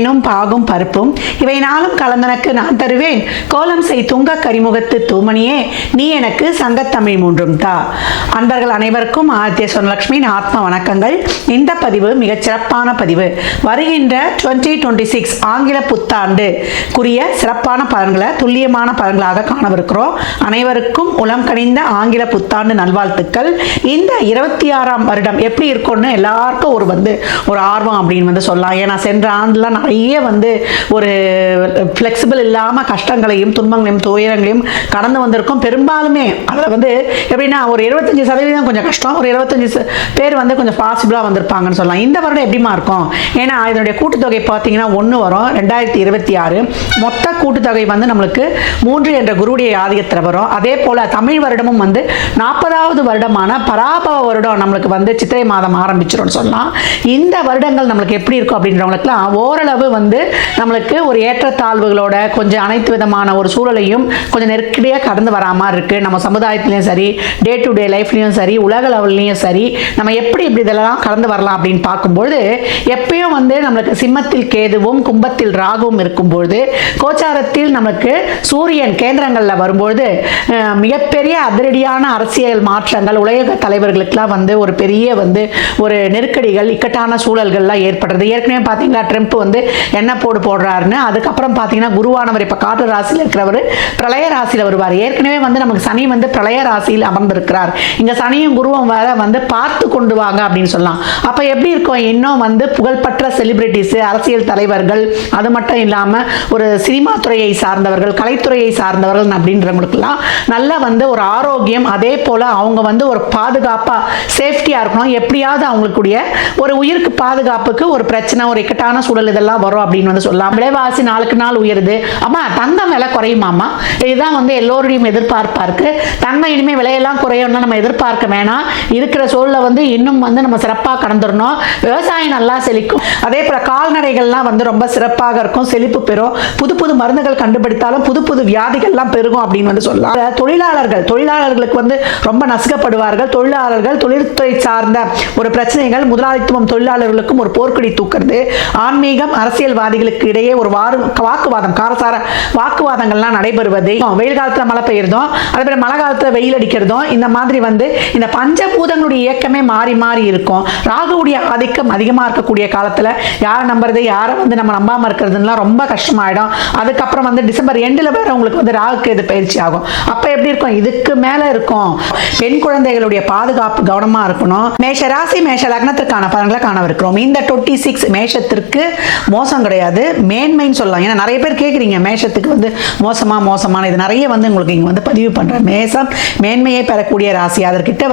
தேனும் பாகும் பருப்பும் இவை நாளும் கலந்தனக்கு நான் தருவேன். கோலம் செய் துங்க கரிமுகத்து தூமணியே நீ எனக்கு சங்கத்தமிழ் மூன்றும் தா. அன்பர்கள் அனைவருக்கும் ஆதித்ய சொர்ணலட்சுமியின் ஆத்ம வணக்கங்கள். இந்த பதிவு மிகச் சிறப்பான பதிவு. வருகின்ற 2026 ஆங்கில புத்தாண்டுக்குரிய சிறப்பான பலன்களை துல்லியமான பலன்களாக காணவிருக்கிறோம். அனைவருக்கும் உளம் கனிந்த ஆங்கில புத்தாண்டு நல்வாழ்த்துக்கள். இந்த 26ஆம் வருடம் எப்படி இருக்கும்னு எல்லாருக்கும் ஒரு ஆர்வம் அப்படின்னு சொல்லலாம். ஏன்னா சென்ற ஆண்டுலாம் நிறைய ஒரு ஃப்ளெக்சிபிள் இல்லாமல் கஷ்டங்களையும் துன்பங்களையும் துயரங்களையும் கடந்து வந்திருக்கும். பெரும்பாலுமே அதில் எப்படின்னா ஒரு 75% கொஞ்சம் கஷ்டம், ஒரு 75 பேர் கொஞ்சம் பாசிபிளாக வந்திருப்பாங்கன்னு சொல்லலாம். இந்த வருடம் எப்படிமா இருக்கும்? ஏன்னா இதனுடைய கூட்டுத்தொகை பார்த்தீங்கன்னா 1 வரும். 2026 மொத்த கூட்டுத்தொகை நம்மளுக்கு 3 என்ற குருவுடைய ஆதிக்கத்தில் வரும். அதே போல் தமிழ் வருடமும் 40வது வருடமான பராபவ வருடம் நம்மளுக்கு சித்திரை மாதம் ஆரம்பிச்சிடும் சொல்லலாம். இந்த வருடங்கள் நம்மளுக்கு எப்படி இருக்கும் அப்படின்றவங்களுக்குலாம் ஓரளவு நம்மளுக்கு ஒரு ஏற்றத்தாழ்வுகளோட கொஞ்சம் அனைத்து விதமான ஒரு சூழலையும் கொஞ்சம் நெருக்கடியாக கடந்து வரா மாதிரி இருக்குது. நம்ம சமுதாயத்திலையும் சரி, டே டு டே லைஃப்லையும் சரி, உலக லெவல்லையும் சரி, நம்ம எப்படி இதெல்லாம் கடந்து வரலாம் அப்படின்னு பார்க்கும்பொழுது எப்பயும் நம்மளுக்கு சிம்மத்தில் கேதுவும் கும்பத்தில் ராகுவும் இருக்கும்பொழுது கோச்சாரத்தில் நமக்கு சூரியன் கேந்திரங்களில் வரும்பொழுது மிகப்பெரிய அதிரடியான அரசியல் மாற்றங்கள் உலக தலைவர்களுக்கெல்லாம் ஒரு பெரிய ஒரு நெருக்கடிகள் இக்கட்டான சூழல்கள்லாம் ஏற்படுறது. ஏற்கனவே பார்த்தீங்களா ட்ரம்ப் என்ன போடுறாருன்னு. அதுக்கப்புறம் பார்த்தீங்கன்னா குருவானவர் இப்போ காற்று ராசியில் இருக்கிறவர் பிரளய ராசியில் வருவார். ஏற்கனவே நமக்கு சனி பிரளய ராசியில் அமர்ந்திருக்கிறார். இங்கே சனியும் குருவும் வேற பார்த்து கொண்டு வாங்க அப்படின்னு சொல்லலாம். அப்போ எப்படி இருக்கும்? இன்னும் புகழ்பெற்ற செலிபிரிட்டிஸ், அரசியல் தலைவர்கள், அது மட்டும் இல்லாமல் ஒரு சினிமா துறையை சார்ந்தவர்கள், கலைத்துறையை சார்ந்தவர்கள் அப்படின்றவங்களுக்கெல்லாம் நல்ல ஒரு ஆரோக்கியம், அதே போல் அவங்க ஒரு பாதுகாப்பாக சேஃப்டியாக இருக்கணும். எப்படியாவது அவங்களுக்குடைய ஒரு உயிருக்கு பாதுகாப்புக்கு ஒரு பிரச்சனை, ஒரு இக்கட்டான சூழல் இதெல்லாம் வரும் அப்படின்னு சொல்லலாம். விலைவாசி நாளுக்கு நாள் உயருது. அம்மா தங்கம் விலை குறையுமாம்மா? இதுதான் எல்லோருடையும் எதிர்பார்ப்பா இருக்கு. தங்கம் இனிமேல் விலையெல்லாம் குறையும்னா நம்ம எதிர்பார்க்க வேணாம். இருக்கிற சூழலை இன்னும் நம்ம சிறப்பாக கடந்துடணும். விவசாயம் நல்லா செழிக்கும். அதே போல கால்நடைகள்லாம் ரொம்ப சிறப்பாக இருக்கும், செழிப்பு பெறும். புது புது மருந்துகள் கண்டுபிடித்தாலும் புது புது வியாதிகள்லாம் பெருகும் அப்படின்னு சொல்லலாம். தொழிலாளர்களுக்கு ரொம்ப நசுக்கப்படுவார்கள். தொழில்துறை சார்ந்த ஒரு பிரச்சனைகள், முதலாளித்துவம் தொழிலாளர்களுக்கும் ஒரு போர்க்கொடி தூக்குறது, ஆன்மீகம் அரசியல்வாதிகளுக்கு இடையே ஒரு வாக்குவாதம், காரசார வாக்குவாதங்கள்லாம் நடைபெறுவது, வெயில் காலத்துல மழை பெய்யறதும், அதே போல மழை காலத்துல வெயில் அடிக்கிறதும், இந்த மாதிரி இந்த பஞ்சபூதங்களுடைய இயக்கமே மாறி மாறி இருக்கும். ராகுவுடைய ஆதிக்கம் அதிகமா இருக்கக்கூடிய காலத்துல யாரை நம்புறது, யாரை நம்ம நம்பாம இருக்கிறதுலாம் ரொம்ப கஷ்டமாயிடும். அதுக்கப்புறம் டிசம்பர் எண்டில் வேற உங்களுக்கு ராகுக்கு இது பயிற்சி ஆகும். அப்ப எப்படி இருக்கும்? இதுக்கு மேல இருக்கும். பெண் குழந்தைகளுடைய பாதுகாப்பு கவனமா இருக்கணும். மேஷ ராசி மேஷ லக்னத்திற்கான பலன்களை காணவிருக்கிறோம். இந்த 26 மேஷத்திற்கு மோசம் கிடையாது, மேன்மைன்னு சொல்லலாம். ஏன்னா நிறைய பேர் கேட்குறீங்க மேஷத்துக்கு மோசமான இது நிறைய உங்களுக்கு இங்கே பதிவு பண்ணுறேன். மேசம் மேன்மையை பெறக்கூடிய ராசி, அதற்கிட்ட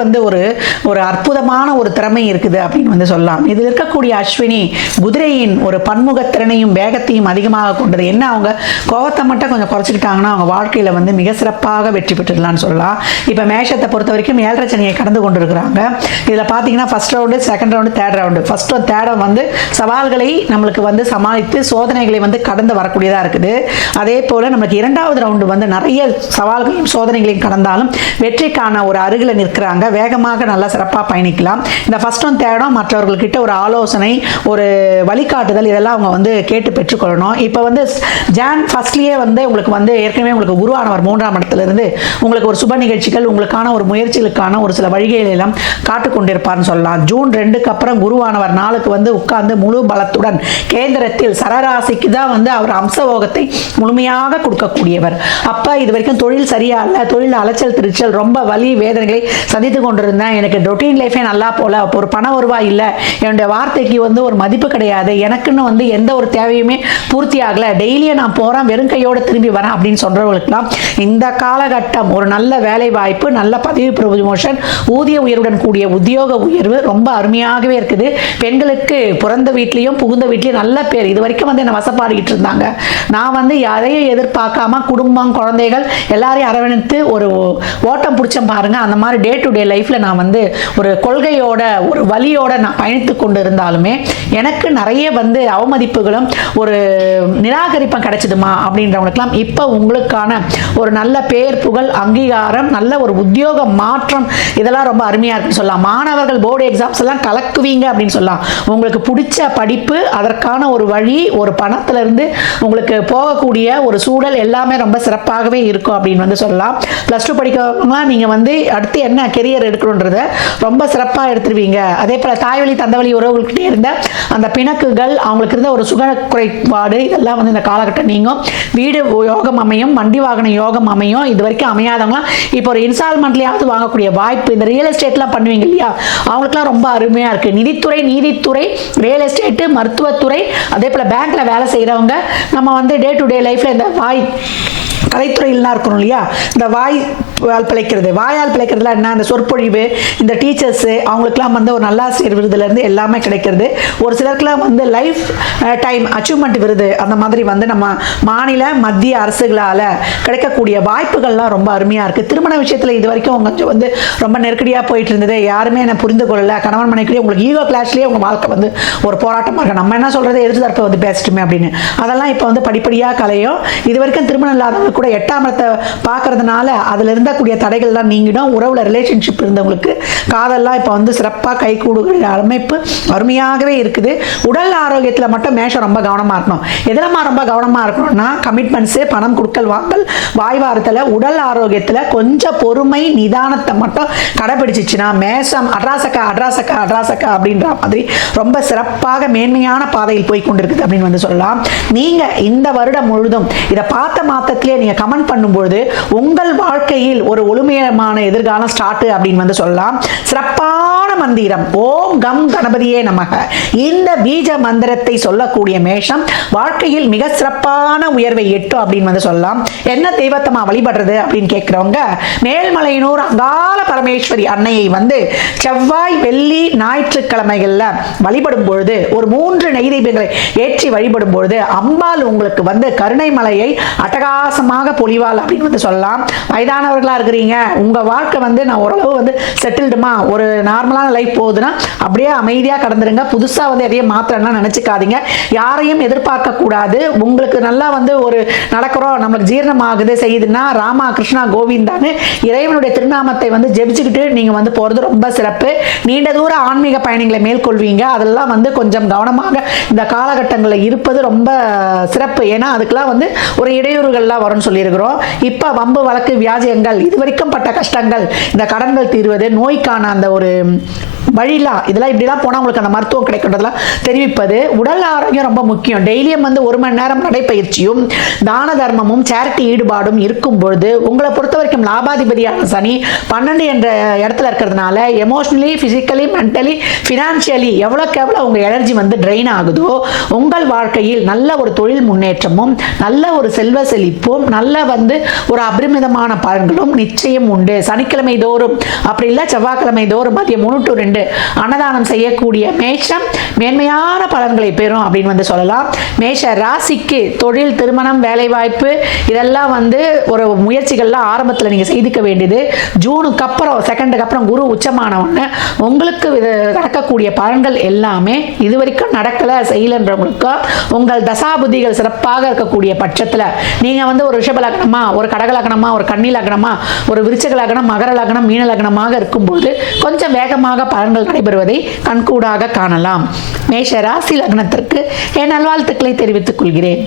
ஒரு அற்புதமான ஒரு திறமை இருக்குது அப்படின்னு சொல்லலாம். இதில் இருக்கக்கூடிய அஸ்வினி குதிரையின் ஒரு பன்முகத்திறனையும் வேகத்தையும் அதிகமாக கொண்டது. என்ன அவங்க கோவத்தை மட்டும் கொஞ்சம் குறைச்சிக்கிட்டாங்கன்னா அவங்க வாழ்க்கையில் மிக சிறப்பாக வெற்றி பெற்றுடலாம்னு சொல்லலாம். இப்போ மேஷத்தை பொறுத்த வரைக்கும் 7.5 சனியை கடந்து கொண்டு இருக்கிறாங்க. இதில் பார்த்தீங்கன்னா first round, second round, third round. First தேர்டம் சவால்களை நம்மளுக்கு சமாளித்து சோதனைகளை கடந்து வரக்கூடியதாக இருக்குது. அதே போல் நம்மளுக்கு 2வது ரவுண்டு நிறைய சவால்களையும் சோதனைகளையும் கடந்தாலும் வெற்றிக்கான ஒரு அருகில் நிற்கிறாங்க. வேகமாக நல்லா சிறப்பாக பயணிக்கலாம். இந்த ஃபர்ஸ்டும் தேர்டும் மற்றவர்கள்கிட்ட ஒரு ஆலோசனை, ஒரு வழிகாட்டுதல் இதெல்லாம் அவங்க கேட்டு பெற்றுக்கொள்ளணும். இப்போ ஜான் ஃபர்ஸ்ட்லேயே உங்களுக்கு ஏற்கனவே உங்களுக்கு குருவானவர் 3ஆம் இடத்திலிருந்து உங்களுக்கு ஒரு சுப நிகழ்ச்சிகள், உங்களுக்கான ஒரு முயற்சிகளுக்கான ஒரு சில வழிகளை எல்லாம் காட்டு கொண்டிருப்பார்னு சொல்லலாம். ஜூன் 2க்கு அப்புறம் குருவானவர் நாளுக்கு உட்கார்ந்து முழு பலத்துடன் கேந்திரத்தில் சரராசிக்கு தான் அவர் அம்சவோகத்தை முழுமையாக கொடுக்கக்கூடியவர். அப்ப இது வரைக்கும் தொழில் சரியா இல்லை, தொழில் அலைச்சல் திருச்சல், ரொம்ப வலி வேதனைகளை சந்தித்து கொண்டிருந்தேன், எனக்கு ரொட்டீன் லைஃபே நல்லா போல, ஒரு பண வருவாய் இல்லை, என்னுடைய வார்த்தைக்கு ஒரு மதிப்பு கிடையாது, எனக்குன்னு எந்த ஒரு தேவையுமே பூர்த்தி ஆகலை, டெய்லியும் நான் போறேன் வெறும் கையோடு திரும்பி வரேன் அப்படின்னு சொல்றவங்களுக்குலாம் இந்த காலகட்டம் ஒரு நல்ல வேலை வாய்ப்பு, நல்ல பதவி ப்ரமோஷன், ஊதிய உயர்வுடன் கூடிய உத்தியோக உயர்வு ரொம்ப அருமையாகவே இருக்குது. பெண்களுக்கு பிறந்த வீட்லையும் புகுந்த வீட்லையும் நல்ல பேர். இது வரைக்கும் என்ன வசப்பாடிக்கிட்டு இருந்தாங்க. நான் யாரையும் எதிர்பார்க்காம குடும்பம் குழந்தைகள் எல்லாரையும் அரவணைத்து ஒரு ஓட்டம் பிடிச்சேன் பாருங்க. அந்த மாதிரி டே டு டே லைஃப்ல நான் ஒரு கொள்கையோட ஒரு வழியோட நான் பயணித்து கொண்டு இருந்தாலுமே எனக்கு நிறைய அவமதிப்புகளும் ஒரு நிராகரிப்பும் கிடைச்சதுமா அப்படின்றவங்களுக்குலாம் இப்போ உங்களுக்கான ஒரு நல்ல பேர் புகழ் அங்கீகாரம், நல்ல ஒரு உத்தியோக மாற்றம், இதெல்லாம் ரொம்ப அருமையா இருக்குன்னு சொல்லலாம். மாணவர்கள் போர்டு எக்ஸாம்ஸ் எல்லாம் கலக்குவீங்க அப்படின்னு சொல்லலாம். உங்களுக்கு பிடிச்ச படிப்பு, அதற்கான ஒரு வழி, ஒரு பணத்திலிருந்து உங்களுக்கு போகக்கூடிய ஒரு சூழல் எல்லாமே ரொம்ப சிறப்பாகவே இருக்கும் அப்படின்னு வந்து சொல்லலாம். +2 படிக்கிறவங்களாம் நீங்கள் வந்து அடுத்து என்ன கெரியர் எடுக்கணுன்றத ரொம்ப சிறப்பாக எடுத்துருவீங்க. அதே போல் தாய்வழி தந்தவழி உறவுகள்கிட்டே இருந்த அந்த பிணக்குகள், அவங்களுக்கு இருந்த ஒரு சுக குறைபாடு, இதெல்லாம் வந்து இந்த காலகட்டம் நீங்கும். வீடு யோகம் அமையும், வண்டி வாகன யோகம் அமையும். இது வரைக்கும் அமையாதவங்களாம் இப்போ ஒரு இன்ஸ்டால்மெண்ட்லயாவது வாங்கக்கூடிய வாய்ப்பு. இந்த ரியல் எஸ்டேட்லாம் பண்ணுவீங்க இல்லையா, அவங்களுக்குலாம் ரொம்ப அருமையாக இருக்குது. நிதித்துறை, நீதித்துறை, ரியல் எஸ்டேட்டு, மருத்துவத்துறை, அதே போல் பேங்க்ல வேலை செய்கிறவங்க, நம்ம வந்து டே டு டே லைஃப்ல இந்த கலைத்துறையிலாம் இருக்கணும் இல்லையா, இந்த வாயால் பிழைக்கிறதுல என்ன, இந்த சொற்பொழிவு, இந்த டீச்சர்ஸு, அவங்களுக்குலாம் வந்து ஒரு நல்லாசிரியர் விருதுலேருந்து எல்லாமே கிடைக்கிறது. ஒரு சிலருக்குலாம் வந்து லைஃப் டைம் அச்சீவ்மெண்ட் விருது, அந்த மாதிரி வந்து நம்ம மாநில மத்திய அரசுகளால் கிடைக்கக்கூடிய வாய்ப்புகள்லாம் ரொம்ப அருமையாக இருக்குது. திருமண விஷயத்தில் இது வரைக்கும் கொஞ்சம் வந்து ரொம்ப நெருக்கடியாக போயிட்டு இருந்தது, யாருமே என்னை புரிந்து கொள்ளலை, கணவன் மனைவியே உங்களுக்கு ஈகோ கிளாஷ்லேயே உங்கள் வாழ்க்கை வந்து ஒரு போராட்டமாக இருக்கு. நம்ம என்ன சொல்கிறது, எதிர்த்து தரப்பை வந்து பேசிட்டுமே அப்படின்னு, அதெல்லாம் இப்போ வந்து படிப்படியாக கலையும். இது வரைக்கும் திருமணம் இல்லாதவங்க கூட 8ஆம் இடத்தை பார்க்கறதுனால அதில் இருந்தக்கூடிய தடைகள்லாம் நீங்கிடும். உறவுல ரிலேஷன்ஷிப் இருந்தவங்களுக்கு காதல்லாம் இப்போ வந்து சிறப்பாக கை கூடுகிற அமைப்பு அருமையாகவே இருக்குது. உடல் ஆரோக்கியத்தில் மட்டும் மேஷம் ரொம்ப கவனமாக இருக்கணும். எதிலமா ரொம்ப கவனமாக இருக்கணும்னா, கமிட்மெண்ட்ஸு, பணம் கொடுக்கல் வாங்கல், வாய்வாரத்தில், உடல் ஆரோக்கியத்தில் கொஞ்சம் பொறுமை நிதானத்தை மட்டும் கடைபிடிச்சிச்சுன்னா மேஷம் அட்ராசக்கா அப்படின்ற மாதிரி ரொம்ப சிறப்பாக மேன்மையான பாதையில் போய் கொண்டிருக்குது அப்படின்னு வந்து சொல்லலாம். நீங்கள் இந்த வருடம் முழுதும் இதை பார்த்த மாத்திரத்திலே நீங்கள் கமெண்ட் பண்ணும்போது உங்கள் வாழ்க்கையில் ஒரு ஒளிமயமான எதிர்காலம் ஸ்டார்ட் அப்படின்னு வந்து சொல்லலாம். சிறப்பான மந்திரம் ஓம் கம் கணபதியே நமக. இந்த பீஜ மந்திரத்தை சொல்லக்கூடிய மேஷம் வாழ்க்கையில் மிக சிறப்பான உயர்வை எட்டும் அப்படின்னு வந்து சொல்லலாம். என்ன தெய்வத்தமா வழிபடுறது அப்படின்னு கேட்கிறவங்க, மேல்மலையனூர் அங்காள பரமேஸ்வரி அன்னையை வந்து செவ்வாய், வெள்ளி, ஞாயிற்றுக்கிழமைகள்ல வழிபடும் பொழுது ஒரு 3 நெய்வேத்தியங்களை ஏற்றி வழிபடும் பொழுது அம்பாள் உங்களுக்கு வந்து கருணை மலையை அட்டகாசமாக பொழிவாள் அப்படின்னு வந்து சொல்லலாம். வயதானவர்களா இருக்கிறீங்க, உங்க வாழ்க்கை வந்து நான் ஓரளவு வந்து செட்டில்டுமா, ஒரு நார்மலான லைஃப் போகுதுன்னா அப்படியே அமைதியாக கடந்துருங்க. புதுசா வந்து எதையும் மாத்திரம்லாம் நினைச்சுக்காதீங்க. யாரையும் எதிர்பார்க்க கூடாது. உங்களுக்கு நல்லா வந்து ஒரு நடக்கிறோம், நம்மளுக்கு ஜீரணம் ஆகுது செய்யுதுன்னா ராமா கிருஷ்ணா கோவிந்தான்னு இறைவனுடைய திருநாமத்தை வந்து ஜெபிச்சுக்கிட்டு நீங்க வந்து போறது ரொம்ப சிறப்பு. நீண்ட தூர ஆன்மீக பயணங்களை மேற்கொள்வீங்க. அதெல்லாம் வந்து கொஞ்சம் கவனமாக இந்த காலகட்டங்களில் இருப்பது ரொம்ப சிறப்பு. ஏன்னா அதுக்கெல்லாம் வந்து ஒரு இடையூறுகள்லாம் வரும்னு சொல்லியிருக்கிறோம். இப்போ வம்பு வழக்கு வியாஜியங்கள், இது வரைக்கும் பட்ட கஷ்டங்கள், இந்த கடன்கள் தீர்வது, நோய்க்கான அந்த ஒரு வழிலாம், இதெல்லாம் இப்படிலாம் போனால் உங்களுக்கு அந்த மருத்துவம் கிடைக்கின்றதெல்லாம் தெரிவிப்பது. உடல் ஆரோக்கியம் ரொம்ப முக்கியம். டெய்லியும் வந்து 1 மணி நேரம் நடைப்பயிற்சியும் தான தர்மமும் சேரிட்டி ஈடுபாடும் இருக்கும் பொழுது உங்களை பொறுத்த வரைக்கும் லாபாதிபதியான சனி 12 என்ற இடத்துல இருக்கிறதுனால எமோஷனலி, பிசிக்கலி, மென்டலி, ஃபினான்ஷியலி எவ்வளோக்கு எவ்வளோ உங்கள் எனர்ஜி வந்து ட்ரெயின் ஆகுதோ உங்கள் வாழ்க்கையில் நல்ல ஒரு தொழில் முன்னேற்றமும், நல்ல ஒரு செல்வ செழிப்பும், நல்ல வந்து ஒரு அபரிமிதமான பலன்களும் நிச்சயம் உண்டு. சனிக்கிழமை தோறும் அப்படி இல்லை செவ்வாய்க்கிழமை தோறும் மதியம் 1 to 2 அன்னதானம் செய்யக்கூடிய மேஷம் மேன்மையான பலன்களை பெறும் அப்படின்னு வந்து சொல்லலாம். மேஷ ராசிக்கு தொழில், திருமணம், வேலைவாய்ப்பு இதெல்லாம் வந்து ஒரு முயற்சிகள்லாம் ஆரம்பத்தில் நீங்கள் செய்துக்க வேண்டியது. ஜூனுக்கு அப்புறம், செகண்டுக்கு அப்புறம் குரு உச்சமானவொன்னு உங்களுக்கு நடக்கக்கூடிய பலன்கள் எல்லாமே இது வரைக்கும் நடக்கலை செய்யலன்றவங்களுக்கு உங்கள் தசாபுதிகள் சிறப்பாக இருக்கக்கூடிய பட்சத்தில் நீங்கள் வந்து ஒரு ரிஷப லக்னமா, ஒரு கடக லக்னமா, ஒரு கன்னி லக்னமா, ஒரு விருச்சிக லக்னம், மகர லக்னம், மீன லக்னமாக இருக்கும்போது கொஞ்சம் வேகமாக பலன்கள் நடைபெறுவதை கண்கூடாக காணலாம். மேஷ ராசி லக்னத்திற்கு என் நல்வாழ்த்துக்களை தெரிவித்துக் கொள்கிறேன்.